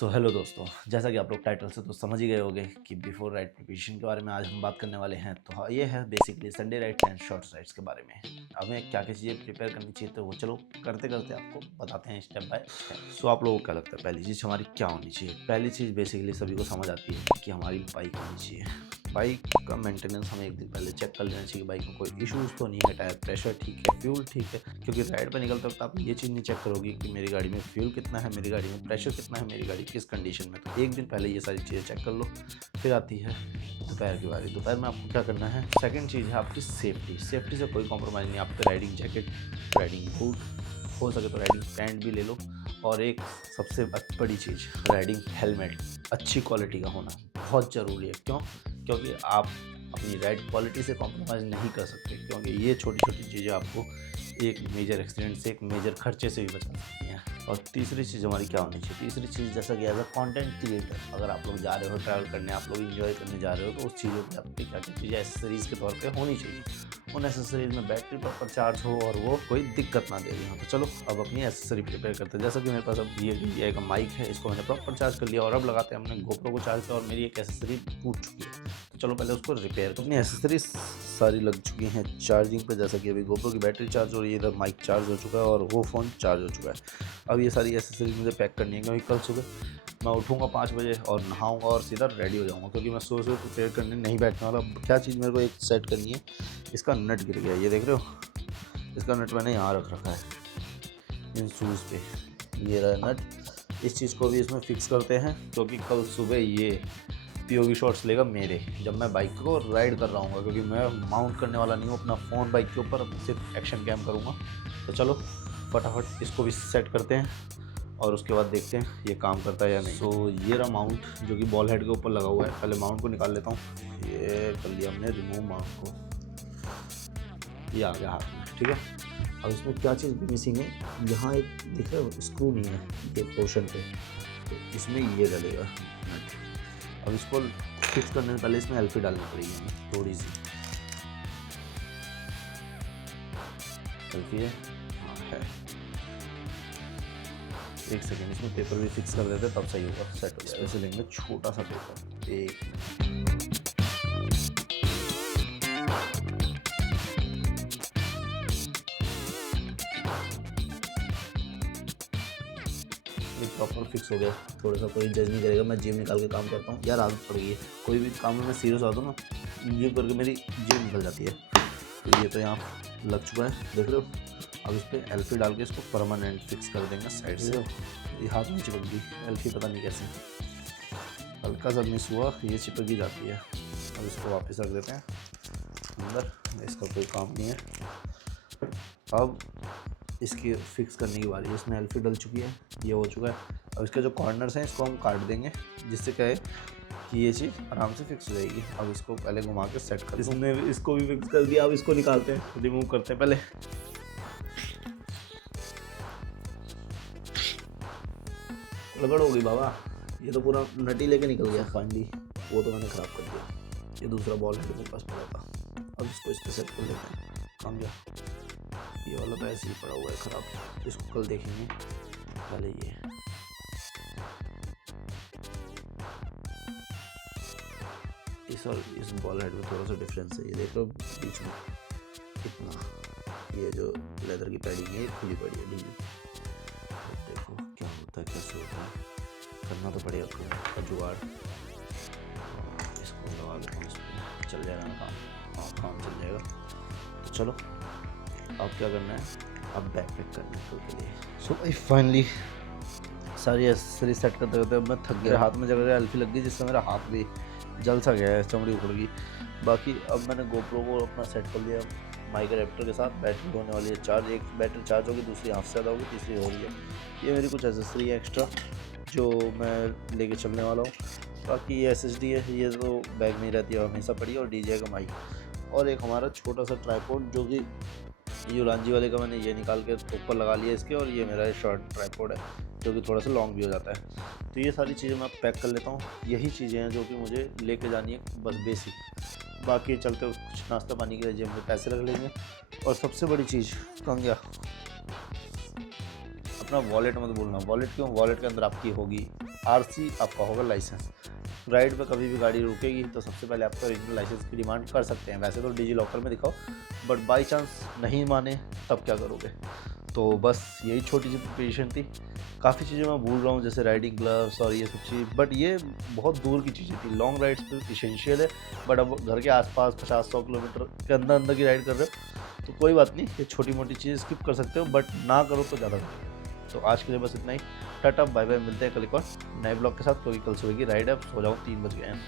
So hello दोस्तों, जैसा कि आप लोग टाइटल से तो समझ ही गए होंगे कि बिफोर राइड प्रिपरेशन के बारे में आज हम बात करने वाले हैं। तो हाँ, ये है basically Sunday rides and short rides के बारे में। हमें क्या क्या चीज़ें प्रिपेयर करनी चाहिए, तो वो चलो करते करते आपको बताते हैं स्टेप बाय स्टेप। सो आप लोगों को क्या लगता है पहली चीज़ हमारी क्या होनी चाहिए? पहली चीज़ बेसिकली सभी को समझ आती है कि हमारी बाइक होनी चाहिए। बाइक का मेंटेनेंस हमें एक दिन पहले चेक कर लेना चाहिए, बाइक में कोई इश्यूज़ तो नहीं है, टायर प्रेशर ठीक है, फ्यूल ठीक है। क्योंकि राइड पर निकलते वक्त आप ये चीज़ नहीं चेक करोगे कि मेरी गाड़ी में फ्यूल कितना है, मेरी गाड़ी में प्रेशर कितना है, मेरी गाड़ी किस कंडीशन में। तो एक दिन पहले ये सारी चीज़ें चेक कर लो। फिर आती है दोपहर की बारी। दोपहर में आपको क्या करना है? सेकंड चीज़ है आपकी सेफ्टी। सेफ्टी से कोई कॉम्प्रोमाइज़ नहीं। आपके राइडिंग जैकेट, राइडिंग बूट, हो सके तो राइडिंग पैंट भी ले लो। और एक सबसे बड़ी चीज़, राइडिंग हेलमेट अच्छी क्वालिटी का होना बहुत ज़रूरी है। क्यों? क्योंकि आप अपनी राइड क्वालिटी से कॉम्प्रोमाइज़ नहीं कर सकते, क्योंकि ये छोटी छोटी चीज़ें आपको एक मेजर एक्सीडेंट से, एक मेजर खर्चे से भी बचा सकती हैं। और तीसरी चीज़ हमारी क्या होनी चाहिए? तीसरी चीज़ जैसा कि एज अ कंटेंट क्रिएटर, अगर आप लोग जा रहे हो ट्रैवल करने, आप लोग एंजॉय करने जा रहे हो, तो उस चीज़ों की आपकी क्या क्या चीज़ें एसेसरीज़ के तौर पे होनी चाहिए। उन एसेसरीज़ में बैटरी प्रॉपर चार्ज हो और वो कोई दिक्कत ना दे रही हो। तो चलो अब अपनी एसेसरी प्रिपेयर करते हैं। जैसा कि मेरे पास अब ये एक माइक है, इसको मैंने प्रॉपर चार्ज कर लिया और अब लगाते हैं हमने गोप्रो को चार्ज किया और मेरी एक एसेसरी टूट चुकी है। तो चलो पहले उसको रिपेयर करते हैं। अपनी एसेसरीज सारी लग चुकी हैं चार्जिंग पे। जैसा कि अभी गोप्रो की बैटरी चार्ज हो रही है, इधर माइक चार्ज हो चुका है और वो फ़ोन चार्ज हो चुका है। अब ये सारी एसेसरीज मुझे पैक करनी है, क्योंकि कल सुबह मैं उठूँगा 5 बजे और नहाऊँगा और सीधा रेडी हो जाऊँगा, क्योंकि मैं सुबह सुबह प्रिपेयर करने नहीं बैठने वाला। क्या चीज़ मेरे को एक सेट करनी है, इसका नट गिर गया, ये देख रहे हो? इसका नट मैंने यहाँ रख रखा है इन शूज़ पे, ये रहा नट। इस चीज़ को भी इसमें फिक्स करते हैं, क्योंकि कल सुबह ये पीओवी शॉट्स लेगा मेरे, जब मैं बाइक को राइड कर रहा हूँ, क्योंकि मैं माउंट करने वाला नहीं हूँ अपना फ़ोन बाइक के ऊपर, सिर्फ एक्शन कैम करूँगा। तो चलो फटाफट इसको भी सेट करते हैं और उसके बाद देखते हैं ये काम करता है या नहीं। सो ये रहा माउंट जो कि बॉल हेड के ऊपर लगा हुआ है। पहले माउंट को निकाल लेता हूँ। ये कर लिया हमने रिमूव माउंट को, ये आ गया हाथ में, ठीक है। अब इसमें क्या चीज़ मिसिंग है, यहाँ एक दिख रहा है स्क्रू नहीं है ये पोर्शन पे, तो इसमें ये डलेगा नट। अब इसको फिक्स करने से पहले इसमें एल्फी डालनी पड़ेगी हमें थोड़ी सी। एल्फी है? हाँ है। एक सेकेंड, इसमें पेपर भी फिक्स कर देते तब सही होगा, सेट हो जाएगा। इससे लेंगे छोटा सा पेपर, एक प्रॉपर फिक्स हो गया। थोड़ा सा कोई जज नहीं करेगा, मैं जेब निकाल के काम करता हूँ यार, आदत पड़ गई है। कोई भी काम में मैं सीरियस आता हूँ ना, ये करके मेरी जेब निकल जाती है। तो ये तो यहाँ लग चुका है, देख रहे हो? अब इस पर एल्फी डाल के इसको परमानेंट फिक्स कर देंगे साइड से। ये हाथ में चिपक गई एल्फी, पता नहीं कैसे, हल्का सा मिस हुआ, ये चिपक ही जाती है। अब इसको वापस रख देते हैं अंदर, इसका कोई काम नहीं है। अब इसकी फिक्स करने की बारी है। इसमें एल्फी डल चुकी है, ये हो चुका है। अब इसके जो कॉर्नर्स हैं इसको हम काट देंगे, जिससे क्या है कि ये चीज़ आराम से फिक्स हो जाएगी। अब इसको पहले घुमा के सेट कर, इसने इसको भी फिक्स कर दिया। अब इसको निकालते हैं, रिमूव करते हैं पहले। गड़बड़ हो गई बाबा, ये तो पूरा नटी लेके निकल गया फाइनली। वो तो मैंने ख़राब कर दिया। ये दूसरा बॉल है मेरे पास पड़ा था। अब इसको इस पर सेट कर लेते हैं। काम गया, ये वाला तो ऐसे ही पड़ा हुआ है ख़राब, इसको कल देखेंगे। पहले ये इस और इस बॉल हेड में थोड़ा सा डिफरेंस है, ये देखो बीच में कितना, ये जो लेदर की पैडिंग है ये खुली पड़ी है ढीली। देखो क्या होता है, कैसे होता है, करना तो पड़ेगा थोड़ा जुगाड़। इसको लगा देता हूँ, इस पर चल जाएगा ना काम। हाँ, काम चल जाएगा। तो चलो अब क्या करना है, अब बैक पैक करना है कल के लिए। सो भाई फाइनली सारी एसेसरी सेट करते करते अब मैं थक गया। हाथ में जगह एल्फी लग गई, जिससे मेरा हाथ भी जल सा गया है, चमड़ी उखड़ गई। बाकी अब मैंने गोप्रो को अपना सेट कर लिया माइक एडेप्टर के साथ। बैटरी होने वाली है चार्ज, एक बैटरी चार्ज होगी, दूसरी हाथ से ज़्यादा होगी, तीसरी हो रही है। ये मेरी कुछ एसेसरी है एक्स्ट्रा जो मैं लेके चलने वाला हूँ। बाकी ये SSD है, ये तो बैग में रहती है हमेशा पड़ी, और DJI का माइक, और एक हमारा छोटा सा ट्राइपॉड जो कि यूरानजी वाले का मैंने ये निकाल के ऊपर लगा लिया इसके, और ये मेरा शॉर्ट ट्राइपॉड है जो कि थोड़ा सा लॉन्ग भी हो जाता है। तो ये सारी चीज़ें मैं पैक कर लेता हूँ। यही चीज़ें हैं जो कि मुझे लेके जानी है, बस बेसिक। बाकी चलते कुछ नाश्ता पानी के लिए जेब में पैसे रख लेंगे। और सबसे बड़ी चीज़ कहाँ गया, अब अपना वॉलेट मत भूलना। वॉलेट क्यों? वॉलेट के अंदर आपकी होगी आरसी, आपका होगा लाइसेंस। राइड पे कभी भी गाड़ी रुकेगी तो सबसे पहले आपका ओरिजिनल लाइसेंस की डिमांड कर सकते हैं। वैसे तो डिजी लॉकर में दिखाओ, बट बाई चांस नहीं माने तब क्या करोगे? तो बस यही छोटी सी प्रिपरेशन थी। काफ़ी चीज़ें मैं भूल रहा हूँ, जैसे राइडिंग ग्लव्स और ये सब चीज़, बट ये बहुत दूर की चीज़ें थी। लॉन्ग राइड्स पे इसेंशियल है, बट अब घर के आसपास 50-100 किलोमीटर के अंदर अंदर की राइड कर रहे हो तो कोई बात नहीं, ये छोटी मोटी चीज़ें स्किप कर सकते हो, बट ना करो तो ज़्यादा करो। तो आज के लिए बस इतना ही। टाटा बाय बाय, मिलते हैं कल एक और नए ब्लॉग के साथ, क्योंकि कल सुबह की राइड है। अब सो जाओ, 3 बज गए हैं।